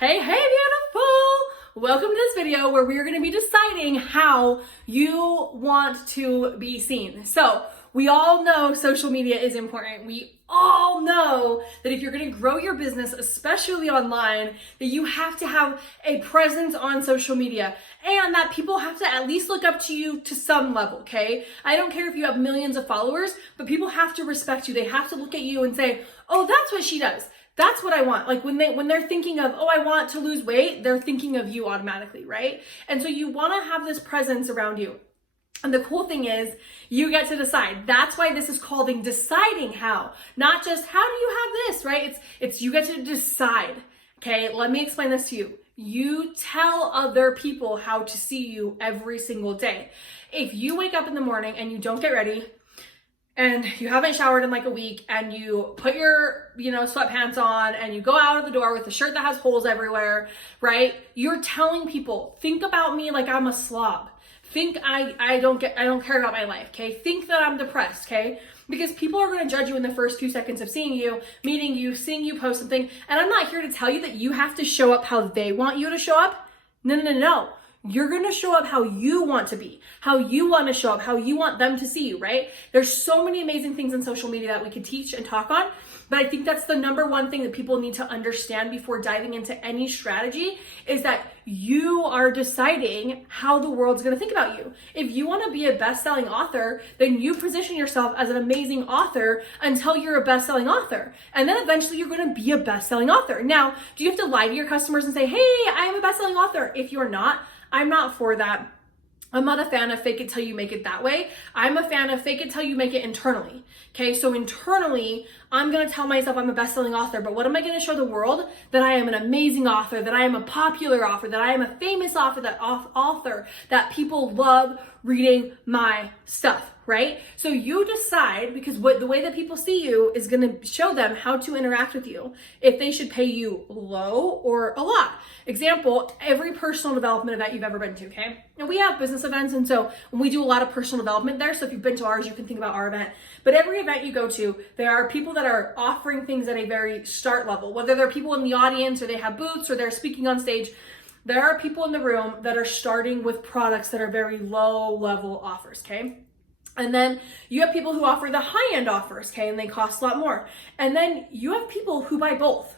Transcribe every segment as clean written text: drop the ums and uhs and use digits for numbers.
Hey, beautiful! Welcome to this video where we're gonna be deciding how you want to be seen. So, we all know social media is important. We all know that if you're gonna grow your business, especially online, that you have to have a presence on social media and that people have to at least look up to you to some level, okay? I don't care if you have millions of followers, but people have to respect you. They have to look at you and say, oh, that's what she does. That's what I want. Like when they're thinking of, oh, I want to lose weight, they're thinking of you automatically, right? And so you want to have this presence around you. And the cool thing is you get to decide. That's why this is called deciding how, not just how do you have this, right? It's you get to decide. Okay, let me explain this to you. You tell other people how to see you every single day. If you wake up in the morning and you don't get ready, and you haven't showered in like a week, and you put your, sweatpants on, and you go out of the door with a shirt that has holes everywhere, right? You're telling people, think about me like I'm a slob. Think I don't care about my life, okay? Think that I'm depressed, okay? Because people are going to judge you in the first few seconds of seeing you, meeting you, seeing you post something. And I'm not here to tell you that you have to show up how they want you to show up. No. You're going to show up how you want to be, how you want to show up, how you want them to see you, right? There's so many amazing things in social media that we could teach and talk on, but I think that's the number one thing that people need to understand before diving into any strategy is that you are deciding how the world's going to think about you. If you want to be a best-selling author, then you position yourself as an amazing author until you're a best-selling author. And then eventually you're going to be a best-selling author. Now, do you have to lie to your customers and say, hey, I am a best-selling author? If you're not, I'm not for that. I'm not a fan of fake it till you make it that way. I'm a fan of fake it till you make it internally. Okay, so internally, I'm gonna tell myself I'm a best-selling author, but what am I gonna show the world? That I am an amazing author, that I am a popular author, that I am a famous author, that people love reading my stuff, right? So you decide, because the way that people see you is gonna show them how to interact with you, if they should pay you low or a lot. Example, every personal development event you've ever been to, okay? And we have business events, and so we do a lot of personal development there, so if you've been to ours, you can think about our event. But every event you go to, there are people that are offering things at a very start level, whether they're people in the audience or they have booths or they're speaking on stage. There are people in the room that are starting with products that are very low level offers, okay? And then you have people who offer the high-end offers, okay, and they cost a lot more. And then you have people who buy both,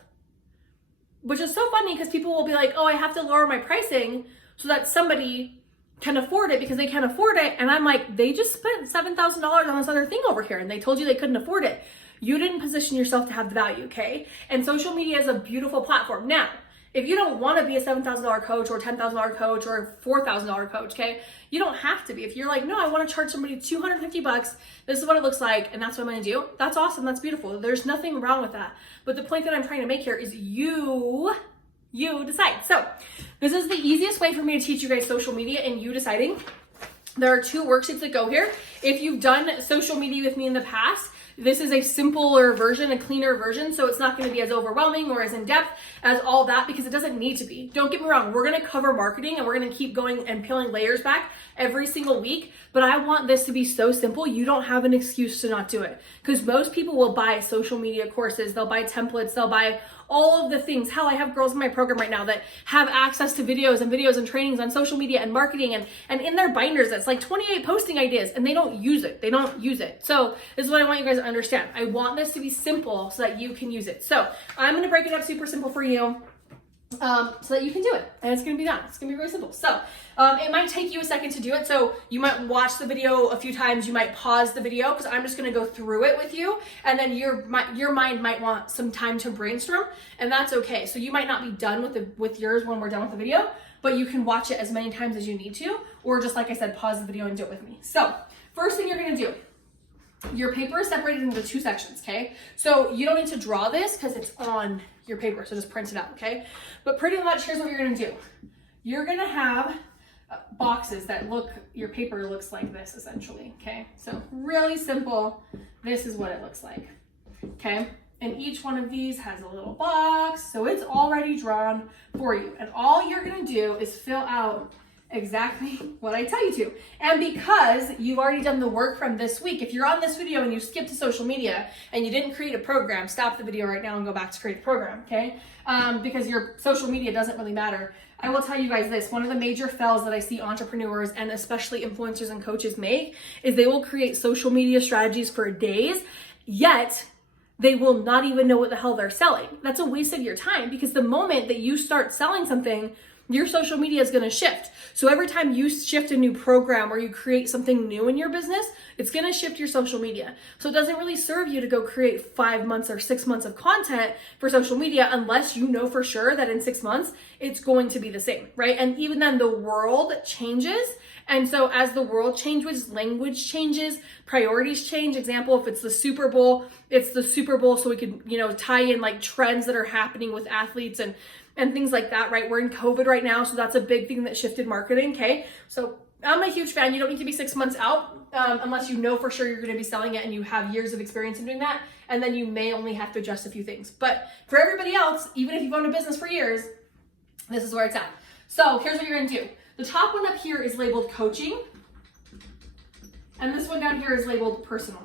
which is so funny because people will be like, oh, I have to lower my pricing so that somebody can afford it because they can't afford it. And I'm like, they just spent $7,000 on this other thing over here and they told you they couldn't afford it. You didn't position yourself to have the value, okay? And social media is a beautiful platform. Now, if you don't want to be a $7,000 coach or $10,000 coach or $4,000 coach, okay, you don't have to be. If you're like, no, I want to charge somebody $250, this is what it looks like, and that's what I'm going to do, that's awesome, that's beautiful. There's nothing wrong with that. But the point that I'm trying to make here is you decide. So this is the easiest way for me to teach you guys social media and you deciding. There are 2 worksheets that go here. If you've done social media with me in the past, this is a simpler version, a cleaner version, so it's not going to be as overwhelming or as in-depth as all that because it doesn't need to be. Don't get me wrong, we're going to cover marketing and we're going to keep going and peeling layers back every single week, but I want this to be so simple, you don't have an excuse to not do it. Because most people will buy social media courses, they'll buy templates, they'll buy all of the things. Hell, I have girls in my program right now that have access to videos and trainings on social media and marketing and in their binders, that's like 28 posting ideas and they don't use it. So this is what I want you guys to understand. I want this to be simple so that you can use it. So I'm going to break it up super simple for you so that you can do it and it's going to be done. It's going to be really simple. So it might take you a second to do it. So you might watch the video a few times. You might pause the video because I'm just going to go through it with you. And then your mind might want some time to brainstorm and that's okay. So you might not be done with yours when we're done with the video, but you can watch it as many times as you need to, or just like I said, pause the video and do it with me. So first thing you're going to do, your paper is separated into 2 sections, okay? So you don't need to draw this because it's on your paper, so just print it out, okay? But pretty much here's what you're gonna do. You're gonna have boxes that your paper looks like this essentially, okay? So really simple, this is what it looks like, okay? And each one of these has a little box, so it's already drawn for you. And all you're gonna do is fill out exactly what I tell you to. And because you've already done the work from this week, if you're on this video and you skipped to social media and you didn't create a program, stop the video right now and go back to create a program, okay? Because your social media doesn't really matter. I will tell you guys this, one of the major fails that I see entrepreneurs and especially influencers and coaches make is they will create social media strategies for days, yet they will not even know what the hell they're selling. That's a waste of your time, because the moment that you start selling something, your social media is going to shift. So every time you shift a new program or you create something new in your business, it's going to shift your social media. So it doesn't really serve you to go create 5 months or 6 months of content for social media unless you know for sure that in 6 months it's going to be the same, right? And even then the world changes. And so as the world changes, language changes, priorities change. Example, if it's the Super Bowl, it's the Super Bowl so we can, tie in like trends that are happening with athletes and things like that, right? We're in COVID right now, so that's a big thing that shifted marketing, okay? So I'm a huge fan. You don't need to be 6 months out unless you know for sure you're gonna be selling it and you have years of experience in doing that, and then you may only have to adjust a few things. But for everybody else, even if you've owned a business for years, this is where it's at. So here's what you're gonna do. The top one up here is labeled coaching, and this one down here is labeled personal.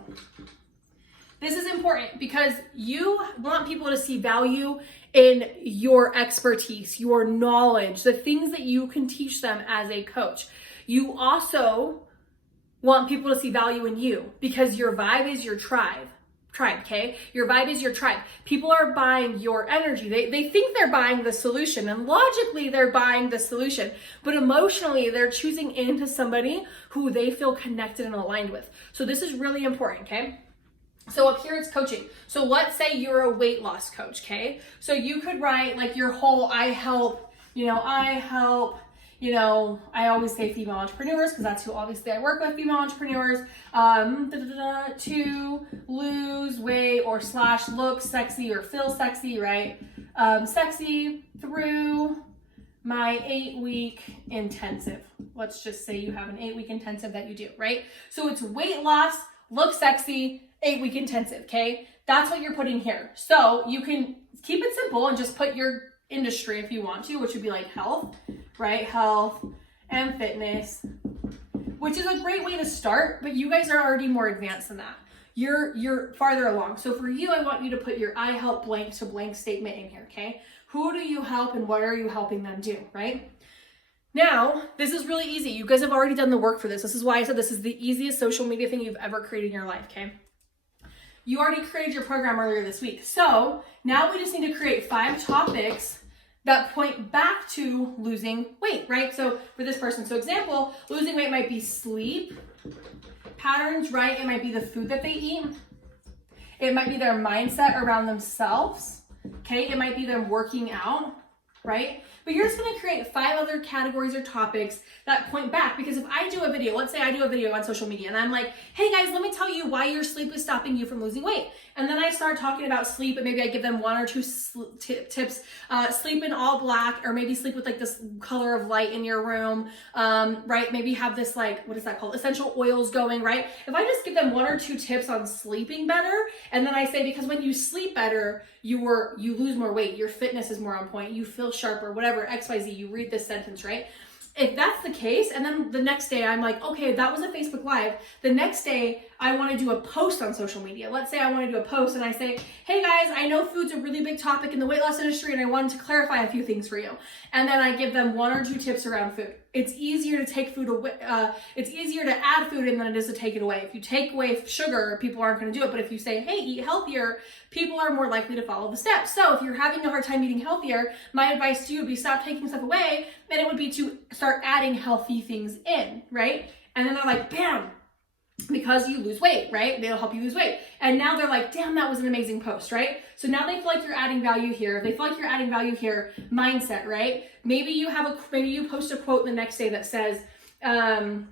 This is important because you want people to see value in your expertise, your knowledge, the things that you can teach them as a coach. You also want people to see value in you because your vibe is your tribe, okay? Your vibe is your tribe. People are buying your energy. They think they're buying the solution, and logically they're buying the solution, but emotionally they're choosing into somebody who they feel connected and aligned with. So this is really important, okay? So up here it's coaching. So let's say you're a weight loss coach, okay? So you could write like your whole I help, I always say female entrepreneurs because that's who obviously I work with, female entrepreneurs, to lose weight or / look sexy or feel sexy, right? Sexy through my 8-week intensive. Let's just say you have an 8-week intensive that you do, right? So it's weight loss, look sexy, 8-week intensive, okay? That's what you're putting here. So you can keep it simple and just put your industry if you want to, which would be like health, right? Health and fitness, which is a great way to start, but you guys are already more advanced than that. You're farther along. So for you, I want you to put your I help blank to blank statement in here, okay? Who do you help and what are you helping them do, right? Now, this is really easy. You guys have already done the work for this. This is why I said this is the easiest social media thing you've ever created in your life, okay? You already created your program earlier this week. So now we just need to create 5 topics that point back to losing weight, right? So for this person, so example, losing weight might be sleep patterns, right? It might be the food that they eat. It might be their mindset around themselves, okay? It might be them working out, right? But you're just gonna create 5 other categories or topics that point back, because if I do a video, let's say I do a video on social media and I'm like, hey guys, let me tell you why your sleep is stopping you from losing weight. And then I start talking about sleep and maybe I give them 1 or 2 tips, sleep in all black, or maybe sleep with like this color of light in your room, right? Maybe have this like, what is that called? Essential oils going, right? If I just give them 1 or 2 tips on sleeping better, and then I say, because when you sleep better, you lose more weight, your fitness is more on point, you feel sharper, whatever, XYZ, you read this sentence, right? If that's the case, and then the next day I'm like, okay, that was a Facebook Live. The next day I want to do a post on social media. Let's say I want to do a post and I say, hey guys, I know food's a really big topic in the weight loss industry and I wanted to clarify a few things for you. And then I give them 1 or 2 tips around food. It's easier to take food away. It's easier to add food in than it is to take it away. If you take away sugar, people aren't going to do it. But if you say, hey, eat healthier, people are more likely to follow the steps. So if you're having a hard time eating healthier, my advice to you would be stop taking stuff away, and it would be to start adding healthy things in, right? And then they're like, bam, because you lose weight, right? They'll help you lose weight. And now they're like, damn, that was an amazing post, right? So now they feel like you're adding value here. They feel like you're adding value here. Mindset, right? Maybe you post a quote the next day that says, I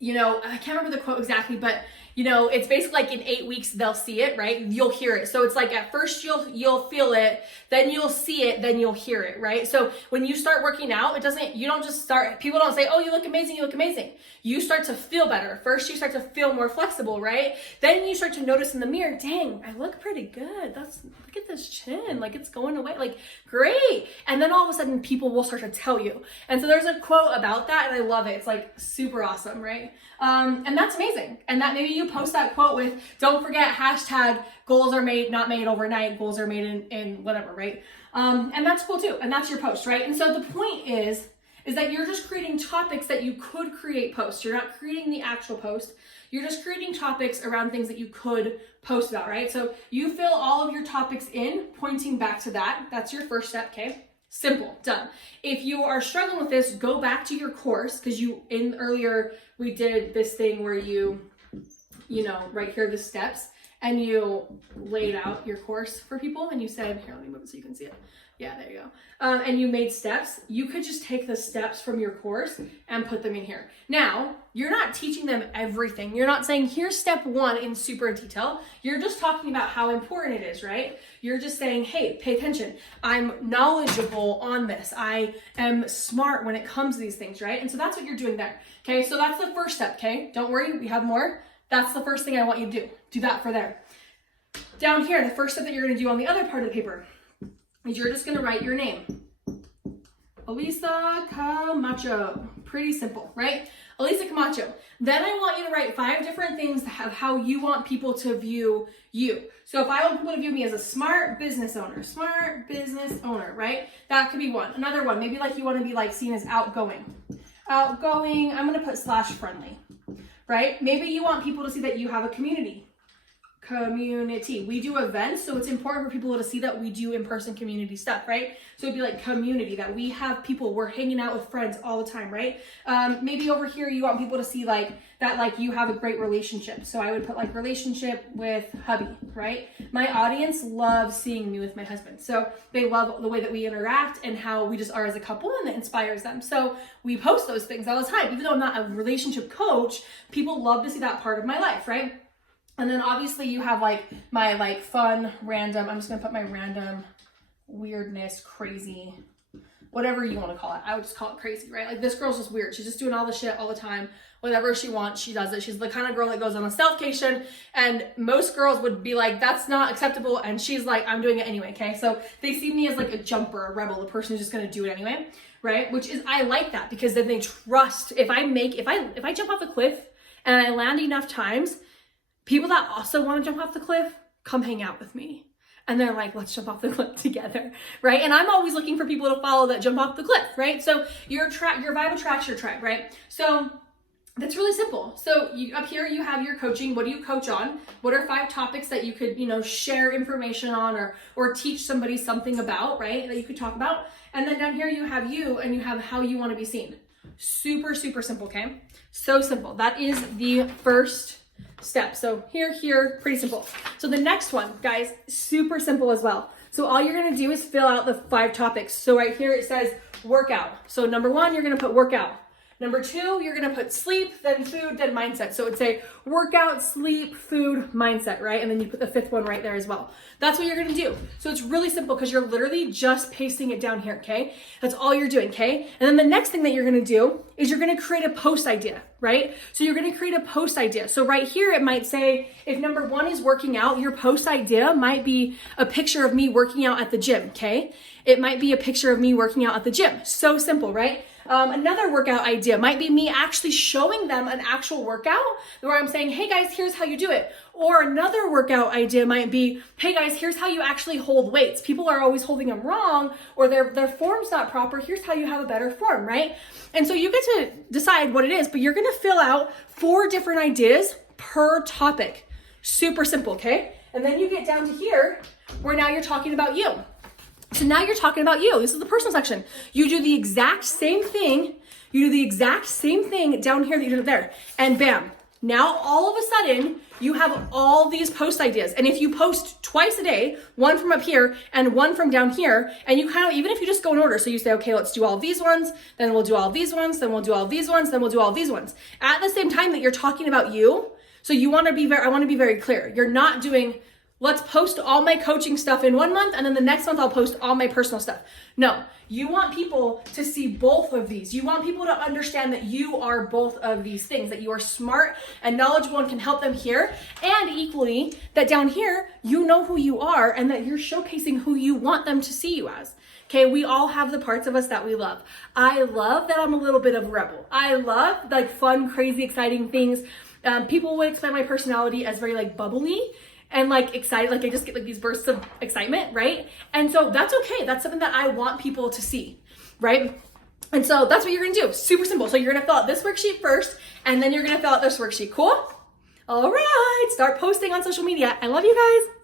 can't remember the quote exactly, but it's basically like in 8 weeks, they'll see it, right? You'll hear it. So it's like at first you'll feel it, then you'll see it, then you'll hear it, right? So when you start working out, you don't just start, people don't say, oh, you look amazing, you look amazing. You start to feel better. First, you start to feel more flexible, right? Then you start to notice in the mirror, dang, I look pretty good. Look at this chin, like it's going away, like great. And then all of a sudden people will start to tell you. And so there's a quote about that and I love it. It's like super awesome, right? And that's amazing. And that maybe you post that quote with, don't forget, hashtag goals are not made overnight, goals are made in whatever, right? And that's cool too. And that's your post, right? And so the point is that you're just creating topics that you could create posts. You're not creating the actual post. You're just creating topics around things that you could post about, right? So you fill all of your topics in, pointing back to that. That's your first step, okay? Simple, done. If you are struggling with this, go back to your course, because earlier we did this thing where you right here, the steps, and you laid out your course for people and you said, here, let me move it so you can see it. Yeah, there you go. And you made steps. You could just take the steps from your course and put them in here. Now, you're not teaching them everything. You're not saying, here's step 1 in super detail. You're just talking about how important it is, right? You're just saying, hey, pay attention. I'm knowledgeable on this. I am smart when it comes to these things, right? And so that's what you're doing there. Okay, so that's the first step, okay? Don't worry, we have more. That's the first thing I want you to do. Do that for there. Down here, the first step that you're gonna do on the other part of the paper is you're just gonna write your name. Elisa Camacho. Pretty simple, right? Elisa Camacho. Then I want you to write 5 different things of how you want people to view you. So if I want people to view me as a smart business owner, right? That could be one. Another one, maybe like you want to be like seen as outgoing. Outgoing, I'm gonna put /friendly, right? Maybe you want people to see that you have a community. We do events, so it's important for people to see that we do in-person community stuff, right? So it'd be like community, that we have people, we're hanging out with friends all the time, right? Maybe over here you want people to see like that, like you have a great relationship. So I would put like relationship with hubby, right? My audience loves seeing me with my husband. So they love the way that we interact and how we just are as a couple, and it inspires them. So we post those things all the time. Even though I'm not a relationship coach, people love to see that part of my life, right? And then obviously you have like my like fun, random, I'm just gonna put my random, weirdness, crazy, whatever you wanna call it. I would just call it crazy, right? Like this girl's just weird. She's just doing all the shit all the time. Whatever she wants, she does it. She's the kind of girl that goes on a self-cation, and most girls would be like, that's not acceptable. And she's like, I'm doing it anyway, okay? So they see me as like a jumper, a rebel, a person who's just gonna do it anyway, right? Which is, I like that, because then they trust, if I jump off a cliff and I land enough times, people that also want to jump off the cliff come hang out with me. And they're like, let's jump off the cliff together, right? And I'm always looking for people to follow that jump off the cliff, right? So your vibe attracts your tribe, right? So that's really simple. So up here you have your coaching. What do you coach on? What are 5 topics that you could, share information on or teach somebody something about, right? That you could talk about. And then down here you have you, and you have how you want to be seen. Super, super simple, okay? So simple. That is the first step. So here, pretty simple. So the next one, guys, super simple as well. So all you're going to do is fill out the 5 topics. So right here it says workout. So number 1, you're going to put workout. Number 2, you're going to put sleep, then food, then mindset. So it'd say workout, sleep, food, mindset, right? And then you put the 5th one right there as well. That's what you're going to do. So it's really simple, because you're literally just pasting it down here, okay? That's all you're doing, okay? And then the next thing that you're going to do is you're going to create a post idea, right? So you're going to create a post idea. So right here, it might say, if number 1 is working out, your post idea might be a picture of me working out at the gym, okay? It might be a picture of me working out at the gym. So simple, right? Another workout idea might be me actually showing them an actual workout where I'm saying, hey guys, here's how you do it. Or another workout idea might be, hey guys, here's how you actually hold weights. People are always holding them wrong, or their form's not proper. Here's how you have a better form, right? And so you get to decide what it is, but you're gonna fill out 4 different ideas per topic. Super simple, okay? And then you get down to here where now you're talking about you. So now you're talking about you. This is the personal section. You do the exact same thing. You do the exact same thing down here that you did there. And bam, now all of a sudden you have all these post ideas. And if you post twice a day, one from up here and one from down here, and you kind of, even if you just go in order, so you say, okay, let's do all these ones, then we'll do all these ones, then we'll do all these ones, then we'll do all these ones. At the same time that you're talking about you, So I want to be very clear. You're not doing, let's post all my coaching stuff in 1 month and then the next month I'll post all my personal stuff. No, you want people to see both of these. You want people to understand that you are both of these things, that you are smart and knowledgeable and can help them here. And equally, that down here, you know who you are and that you're showcasing who you want them to see you as. Okay, we all have the parts of us that we love. I love that I'm a little bit of a rebel. I love like fun, crazy, exciting things. People would explain my personality as very like bubbly and like excited, like I just get like these bursts of excitement, right? And so that's okay. That's something that I want people to see, right? And so that's what you're gonna do. Super simple. So you're gonna fill out this worksheet first, and then you're gonna fill out this worksheet. Cool? All right, start posting on social media. I love you guys.